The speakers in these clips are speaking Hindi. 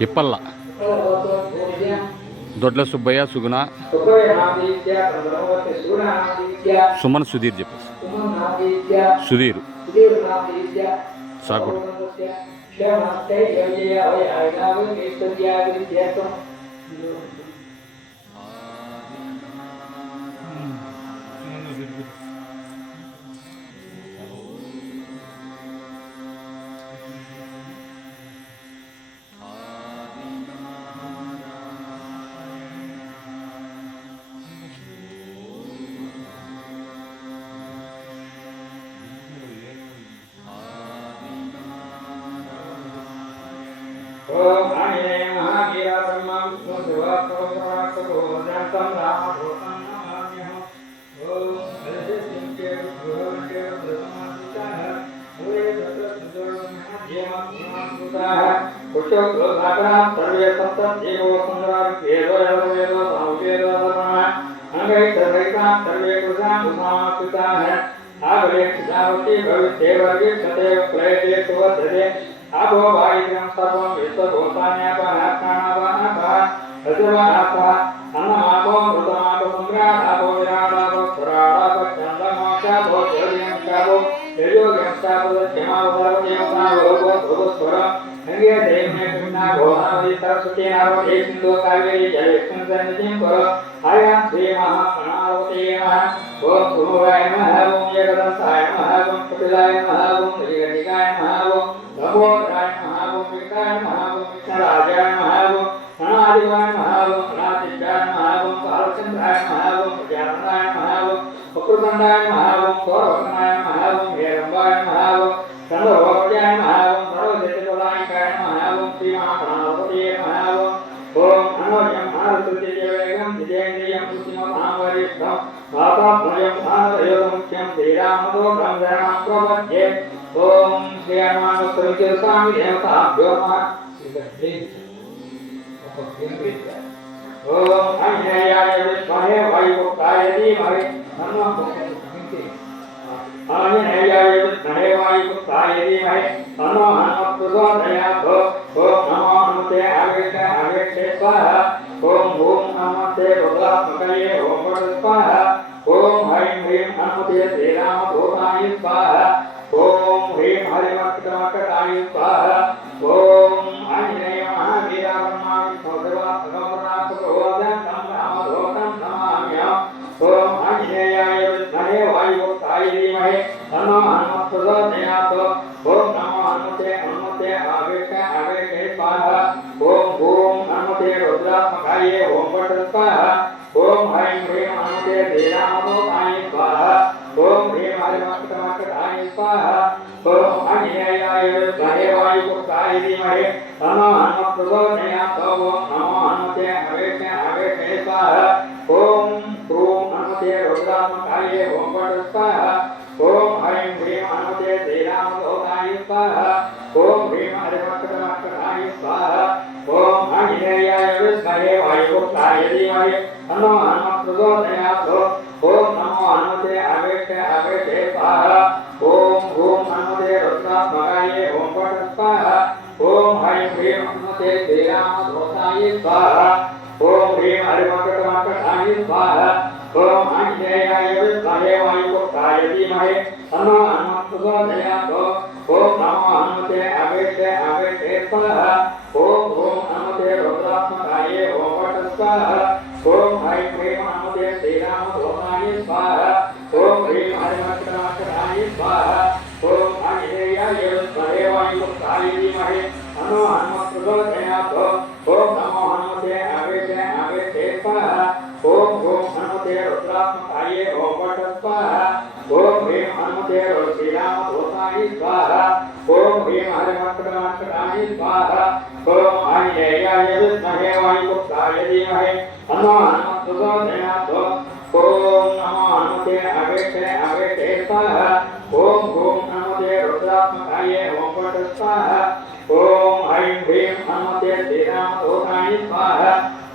ఇప్పల్ల దొడ్ల సుబ్బయ్య సుగుణ సుమన్ సుధీర్ చెప్పు సుధీర్ సాకుడు सर्वे उमाकृता है आवेक्षावती भविष्ये वर्गे सदैव क्लेशे सुवर्धते आपो वायुं सर्वं विश्वभूतान्यापनात्मानापः अजवापः अन्नमापो मृतमापो संग्राहापो विराडापो पुराडापो चन्द्रमोक्षापो ज्योतियंशापो तेजोयंशापो दध्यमापो भगवस्वरम् अंगे देवने कृष्णा गोहावती सरस्वती नारवती सिंधु कावेरी जलेस्मिन् सन्निधिं करो आयां श्री महागणावती नमः ओम गुरुवाय नमः ओम एकदन्ताय नमः ओम कपिलाय नमः ओम श्रीगणिकाय नमः ओम नमोराय नमः ओम विकाय नमः ओम विष्णुराजाय नमः ओम अनादिवाय नमः ओम अनादित्याय नमः ओम कालचन्द्राय नमः ओम ज्ञानाय नमः ओम वक्रतुण्डाय नमः ओम गौरवनाय नमः ओम हेरम्बाय नमः ओम चन्द्रभोजाय नमः ओम सर्वजगत्प्रदायकाय नमः ओम श्रीमहागणाधिपतये नमः ओम अनोजं भारतुतिजयवेगं जितेन्द्रियं सुतिमहावरिष्ठं वातात्मजं भारतयोगमुख्यं श्रीरामदूतं शरणं प्रपद्ये ओम श्री हनुमानोत्तरस्य स्वामी देवताभ्यो नमः ओम आंजनेयाय विद्महे वायुपुत्राय धीमहि तन्नो आंजनेयाय विद्महे वायुपुत्राय धीमहि तन्नो हनुमत् प्रचोदयात् ओम नमो हनुमते आवेक्षे स्वाहा ओम ओम नमस्ते रुद्रात्मकये ओम वट स्वाहा ओम ऐं ह्रीं हनुमते श्रीरामदूताय स्वाहा ओम ह्रीं हरिमत्तमकटाय स्वाहा ओम आंजनेय महावीर ब्रह्मा विष्णु भगवान् प्रभोदं तं रामदूतं नमाम्यहम् ओम आंजनेयाय विद्महे वायुपुत्राय धीमहि तन्नो हनुमत् प्रचोदयात् ओम नमो हनुमते आवेक्षे स्वाहा ओम ओम हनुमते रुद्रात्मकाय ओम वट स्वाहा ओम ऐं ह्रीं हनुमते श्रीरामदूताय स्वाहा ओम ह्रीं हरिमत्तमकटाय स्वाहा ओम आंजनेयाय विद्महे वायुपुत्राय धीमहि तन्नो हनुमत् प्रचोदयात् ओम नमो हनुमते आवेक्षे स्वाहा ओम क्रूं हनुमते रुद्रात्मकाय ओम वट स्वाहा ओम ऐं ह्रीं हनुमते श्रीरामदूताय स्वाहा ओम ह्रीं हरिमत्तमकटाय स्वाहा ओम आंजनेयाय विद्महे वायुपुत्राय धीमहि तन्नो हनुमत् प्रचोदयात् ओम नमो हनुमते आवेक्षे स्वाहा ओम हूं हनुमते रुद्रात्मकाय ओम वट स्वाहा ओम ऐं ह्रीं हनुमते श्रीरामदूताय स्वाहा ओम ह्रीं हरिमत्तमकटाय स्वाहा ओम आंजनेयाय विद्महे वायुपुत्राय धीमहि तन्नो हनुमत् प्रचोदयात् ओम नमो हनुमते आवेक्षे स्वाहा ओम हूं हनुमते रुद्रात्मकाय ओम वट स्वाहा ओम ऐं ह्रीं हनुमते श्रीरामदूताय स्वाहा ओम ह्रीं हरिमत्तमकटाय स्वाहा ओम आंजनेयाय विद्महे वायुपुत्राय धीमहि तन्नो हनुमत् प्रचोदयात् ओम नमो हनुमते आवेक्षे स्वाहा ओम हूं हनुमते रुद्रात्मकाय ओम वट स्वाहा ओम ह्रीं हनुमते श्रीरामदूताय स्वाहा ओम ह्रीं हरिमत्तमकटाय स्वाहा ओम आंजनेयाय विद्महे वायुपुत्राय धीमहि तन्नो हनुमत् प्रचोदयात् ओम नमो हनुमते आवेक्षे स्वाहा ओम हूं हनुमते रुद्रात्मकाय ओम वट स्वाहा ओम ऐं ह्रीं हनुमते श्रीरामदूताय स्वाहा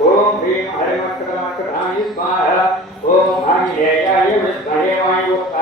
ओम ह्रीं हरिमत्तमकटाय स्वाहा ओम आंजनेयाय विद्महे वायुपुत्राय